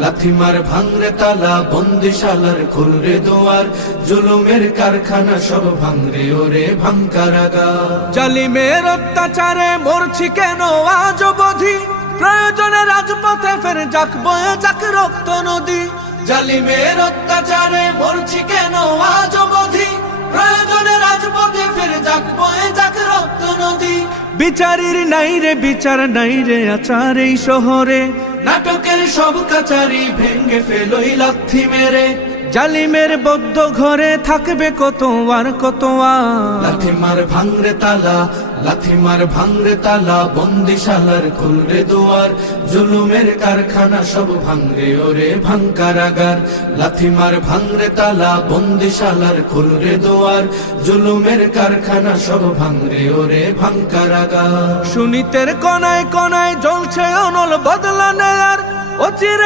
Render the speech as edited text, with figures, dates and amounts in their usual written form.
লাথি মার ভাঙরে তালা বন্দিশালার খুলরে দুয়ার জুলুমের কারখানা সব ভাঙরে ওরে ভাঙকারাগার জালিমের অত্যাচারে মরছি কেন আজ অবধি প্রয়োজনে রাজপথে ফের যাক বয়ে যাক রক্ত নদী জালিমের অত্যাচারে মরছি কেন আজ অবধি প্রয়োজনে রাজপথে ফের যাক বয়ে যাক রক্ত নদী বিচারের নাই রে বিচার নাই রে আচার এই শহরে নাটকের সব কাচারি ভেঙ্গে ফেলোই লাথি মেরে জালিমের বদ্ধ ঘরে থাকবে কত আর কত আর লাথি মার ভাঙরে তালা লাথি মার ভাঙরে তালা বন্দিশালার খুলরে দুয়ার জুলুমের কারখানা সব ভাঙরে ওরে ভাঙকারাগার লাথি মার ভাঙরে তালা বন্দিশালার খুলরে দুয়ার জুলুমের কারখানা সব ভাঙরে ওরে ভাঙকারাগার সুনীতের কনায় কনায় জ্বলছে অনল বদলা নেয়ার অচিরে